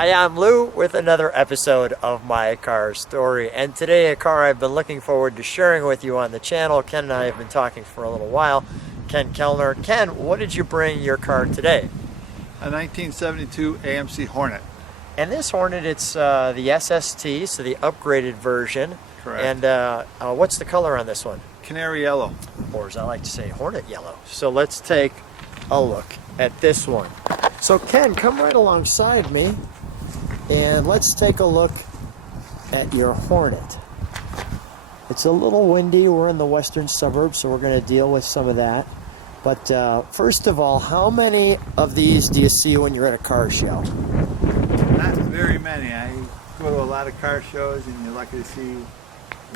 Hi, I'm Lou with another episode of My Car Story, and today a car I've been looking forward to sharing with you on the channel. Ken and I have been talking for a little while. Ken Kellner. Ken, what did you bring your car today? A 1972 AMC Hornet. And this Hornet, it's the SST, so the upgraded version. Correct. And what's the color on this one? Canary Yellow. Or as I like to say, Hornet Yellow. So let's take a look at this one. So Ken, come right alongside me and let's take a look at your Hornet. It's a little windy. We're in the western suburbs, so we're going to deal with some of that. But first of all, how many of these do you see when you're at a car show? Not very many. I go to a lot of car shows, and you're lucky to see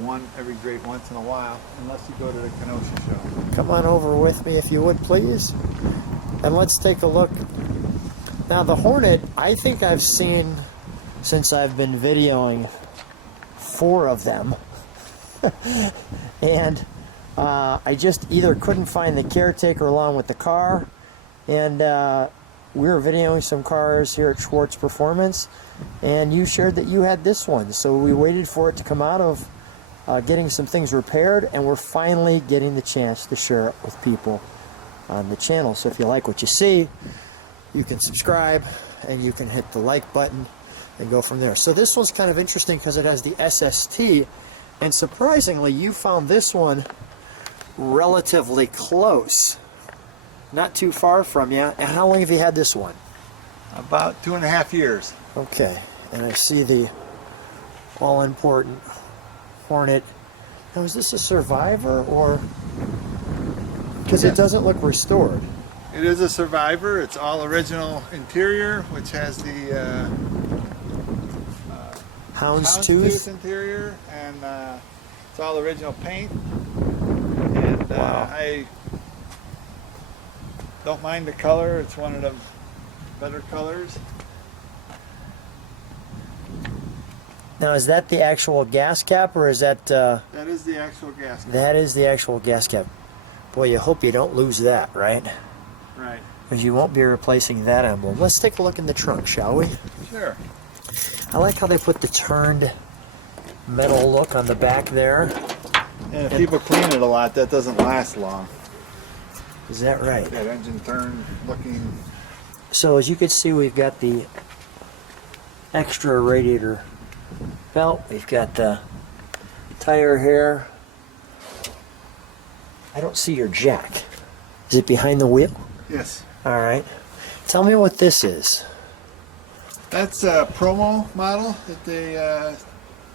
one every great once in a while, unless you go to the Kenosha show. Come on over with me if you would, please. And let's take a look. Now the Hornet, I think I've seen, since I've been videoing, 4 of them. And I just either couldn't find the caretaker along with the car, and we were videoing some cars here at Schwartz Performance, and you shared that you had this one. So we waited for it to come out of getting some things repaired, and we're finally getting the chance to share it with people on the channel. So if you like what you see, you can subscribe and you can hit the like button and go from there. So this one's kind of interesting because it has the SST, and surprisingly you found this one relatively close, not too far from you. And how long have you had this one? About 2.5 years. Okay, and I see the all-important Hornet. Now, is this a Survivor, or because it doesn't look restored? It is a Survivor. It's all original interior, which has the houndstooth interior, and it's all original paint. And wow. I don't mind the color. It's one of the better colors. Now, is that the actual gas cap, or is that... That is the actual gas cap. That is the actual gas cap. Boy, you hope you don't lose that, right? Right. Because you won't be replacing that emblem. Let's take a look in the trunk, shall we? Sure. I like how they put the turned metal look on the back there. And if people clean it a lot, that doesn't last long. Is that right? That engine turn looking... So as you can see, we've got the extra radiator belt. We've got the tire here. I don't see your jack. Is it behind the wheel? Yes. All right. Tell me what this is. That's a promo model that they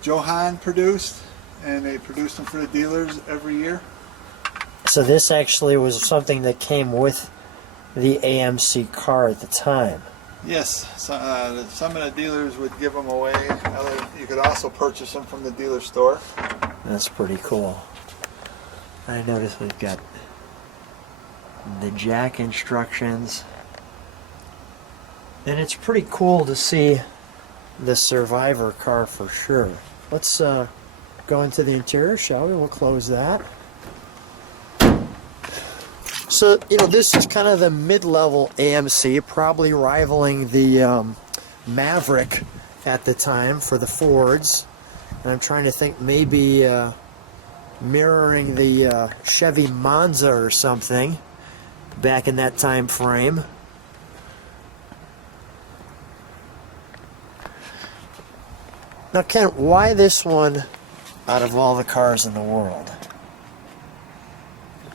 Johan produced, and they produce them for the dealers every year. So this actually was something that came with the AMC car at the time. Yes. So, some of the dealers would give them away. You could also purchase them from the dealer store. That's pretty cool. I notice we've got the jack instructions, and it's pretty cool to see the Survivor car for sure. Let's go into the interior, shall we? We'll close that. So, you know, this is kind of the mid-level AMC, probably rivaling the Maverick at the time for the Fords. And I'm trying to think, maybe mirroring the Chevy Monza or something back in that time frame. Now, Ken, why this one out of all the cars in the world?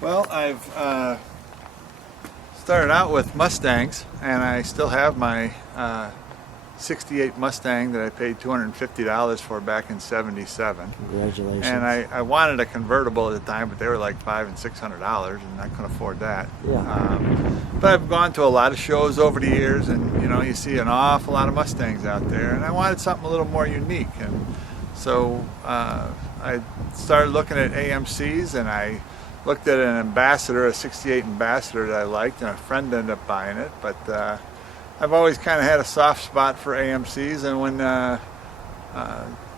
Well, I've started out with Mustangs, and I still have my 68 Mustang that I paid $250 for back in '77. Congratulations. And I wanted a convertible at the time, but they were like $500 and $600, and I couldn't afford that. Yeah. But I've gone to a lot of shows over the years, and you know, you see an awful lot of Mustangs out there, and I wanted something a little more unique. And so I started looking at AMCs, and I looked at an Ambassador, a 68 Ambassador that I liked, and a friend ended up buying it. But I've always kind of had a soft spot for AMCs, and when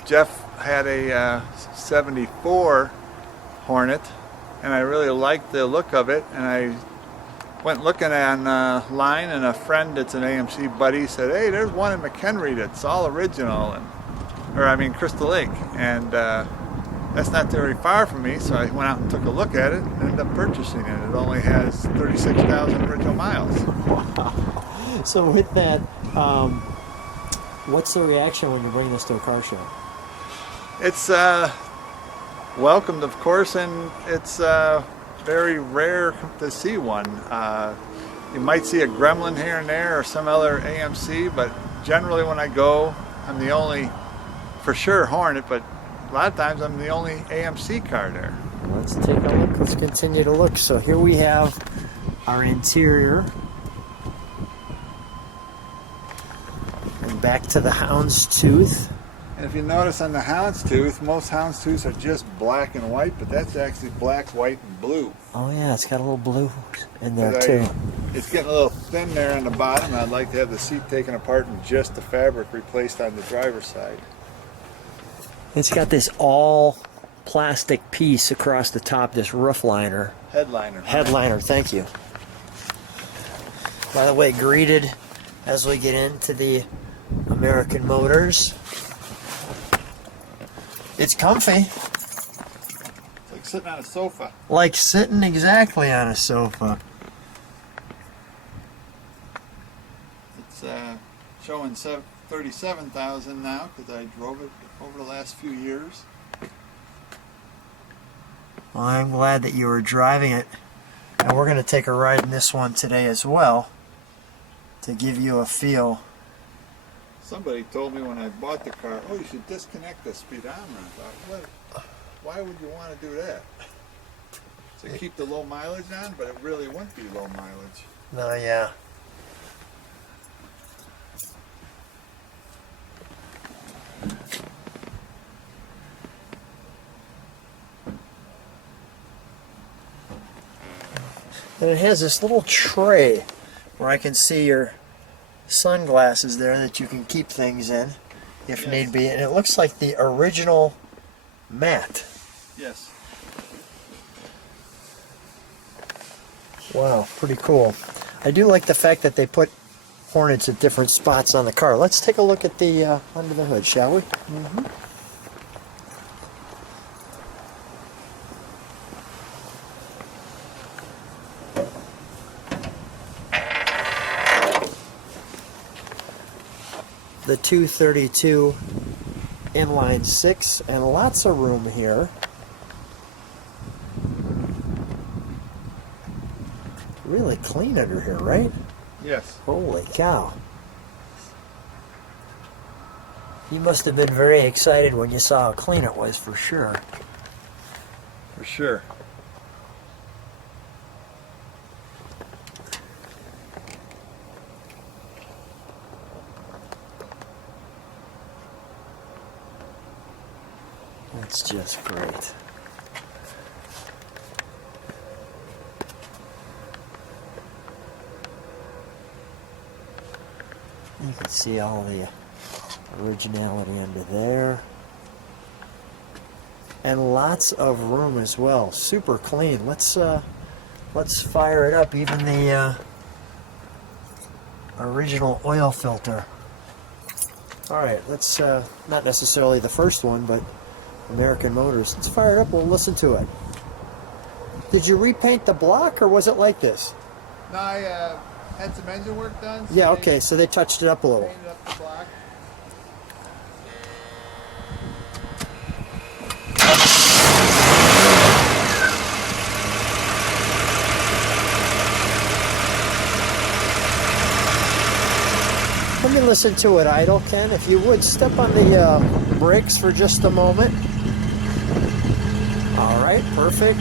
Jeff had a 74 Hornet, and I really liked the look of it, and I went looking online, and a friend that's an AMC buddy said, "Hey, there's one in McHenry that's all original," Crystal Lake, and that's not very far from me. So I went out and took a look at it and ended up purchasing it. It only has 36,000 original miles. Wow. So with that, what's the reaction when you bring this to a car show? It's welcomed, of course, and it's very rare to see one. You might see a Gremlin here and there or some other AMC, but generally when I go, I'm the only, for sure, Hornet, but a lot of times I'm the only AMC car there. Let's take a look. Let's continue to look. So here we have our interior. And back to the houndstooth. And if you notice on the houndstooth, most houndstooths are just black and white, but that's actually black, white, and blue. Oh yeah, it's got a little blue in there too. It's getting a little thin there on the bottom. I'd like to have the seat taken apart and just the fabric replaced on the driver's side. It's got this all plastic piece across the top, this roof liner. Headliner. Headliner, thank you. By the way, greeted as we get into the American Motors. It's comfy. It's like sitting on a sofa. Like sitting exactly on a sofa. It's showing 37,000 now because I drove it over the last few years. Well, I'm glad that you were driving it. And we're going to take a ride in this one today as well to give you a feel. Somebody told me when I bought the car, "Oh, you should disconnect the speedometer." I thought, why would you want to do that? To keep the low mileage on, but it really wouldn't be low mileage. No, yeah. And it has this little tray where I can see your sunglasses there that you can keep things in if need be. And it looks like the original mat. Yes. Wow, pretty cool. I do like the fact that they put Hornets at different spots on the car. Let's take a look at the under the hood, shall we? Mm-hmm. The 232 inline 6 and lots of room here. Really clean under here, right? Yes. Holy cow. You must have been very excited when you saw how clean it was, for sure. For sure. That's just great. You can see all the originality under there. And lots of room as well. Super clean. Let's fire it up. Even the original oil filter. Alright, let's not necessarily the first one, but American Motors. Let's fire it up. We'll listen to it. Did you repaint the block, or was it like this? No, I had some engine work done. So yeah, okay, so they touched it up a little. Painted up the block. Let me listen to it idle, Ken. If you would, step on the brakes for just a moment. All right, perfect.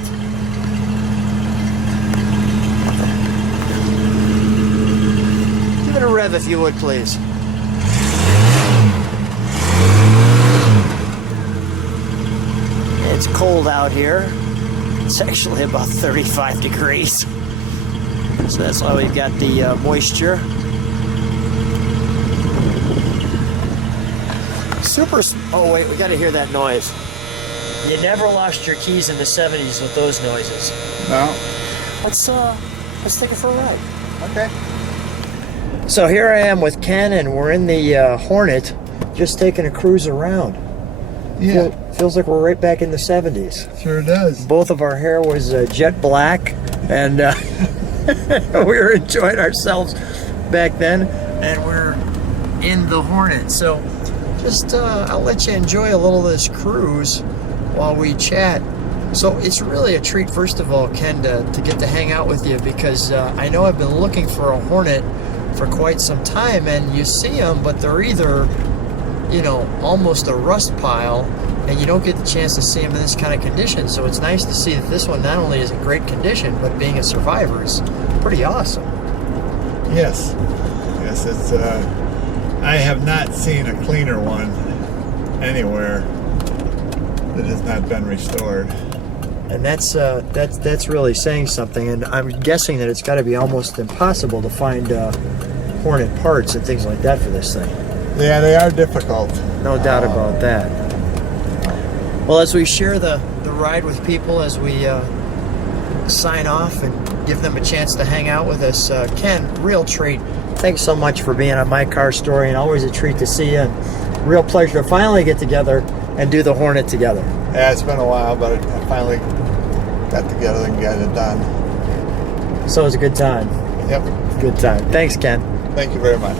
Give it a rev if you would, please. It's cold out here. It's actually about 35 degrees. So that's why we've got the moisture. Oh wait, we got to hear that noise. You never lost your keys in the 70s with those noises. No. Let's let's take it for a ride. Okay. So here I am with Ken, and we're in the Hornet, just taking a cruise around. Yeah. Feels like we're right back in the 70s. Sure does. Both of our hair was jet black, and we were enjoying ourselves back then, and we're in the Hornet. So just I'll let you enjoy a little of this cruise while we chat. So it's really a treat, first of all, Ken, to get to hang out with you, because I know I've been looking for a Hornet for quite some time, and you see them, but they're either, you know, almost a rust pile, and you don't get the chance to see them in this kind of condition. So it's nice to see that this one not only is in great condition, but being a survivor is pretty awesome. Yes. Yes, it's I have not seen a cleaner one anywhere that has not been restored. And that's really saying something. And I'm guessing that it's got to be almost impossible to find Hornet parts and things like that for this thing. Yeah, they are difficult. No doubt about that. Well, as we share the ride with people, as we sign off and give them a chance to hang out with us, Ken, real treat. Thanks so much for being on My Car Story, and always a treat to see you. And real pleasure to finally get together and do the Hornet together. Yeah, it's been a while, but I finally got together and got it done. So it was a good time. Yep. Good time. Thanks, Ken. Thank you very much.